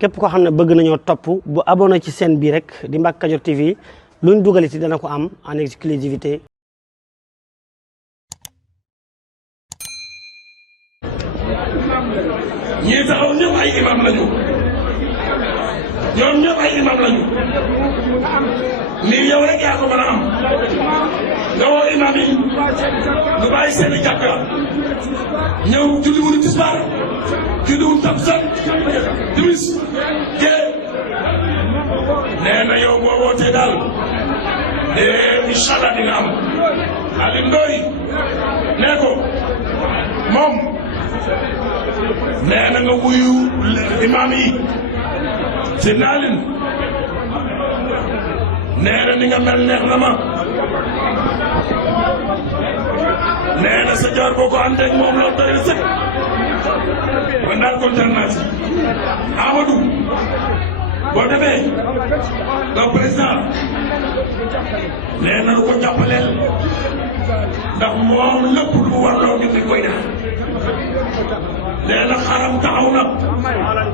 képp koo xam ne bëgg nañoo topp bu abonné ci chaîne bii rek di Mbacke Kadior TV luñ dugaliti dana ko am en exclusivité. ñii taxaw ñëpp ay imam lañu ñoom ñëpp ay imam lañu nii yow rek yaa ko mën a am nga woo imam yi nga bàyyi seeni jàkka ñëw julli wuñu tisbaar julli wuñu takkusaan timis gee nee na yow boo wootee daal incha allah di nga am Aliou Ndoye nee ko moom nee na nga wuyu imam yi ci naalin nee na ni nga mel neex na ma nee na sa jaar boo ko àndeeg moom loolu doy na sëkk man daal kontaan naa si Amadou boo demee nga président nee na lu ko jàppaleel ndax moom lépp lu mu war loo nit ñi koy def nee na xaram taxaw na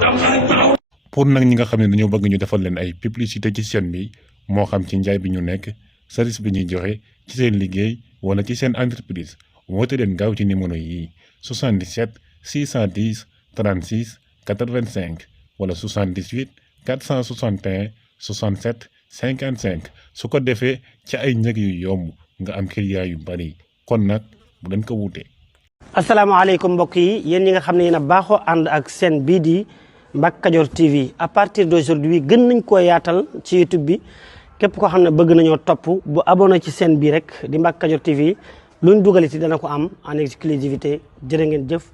tam xarit taxaw. pour nag ñi nga xam ne dañoo bëgg ñu defal leen ay publicité ci chaîne bi moo xam ci njaay bi ñu nekk service bi ñuy joxe ci seen liggéey wala ci seen entreprise woote leen gaaw ci numéro yi 77 610 36 85 wala 78 461 67 55 su ko defee ci ay njëg yu yomb nga am client yu bari kon nag bu leen ko wuute. asalaamaaleykum mbokk yi yéen ñi nga xam ne yéen a baaxoo ànd ak chaîne bii di Mbacke Kadior TV à partir d'aujourd'hui gën nañ koo yaatal ci YouTube bi képp koo xam ne bëgg nañoo topp bu abonné ci chaîne bii rek di Mbacke Kadior TV luñ dugaliti dana ko am en exclusivité jërë ngeen jëf.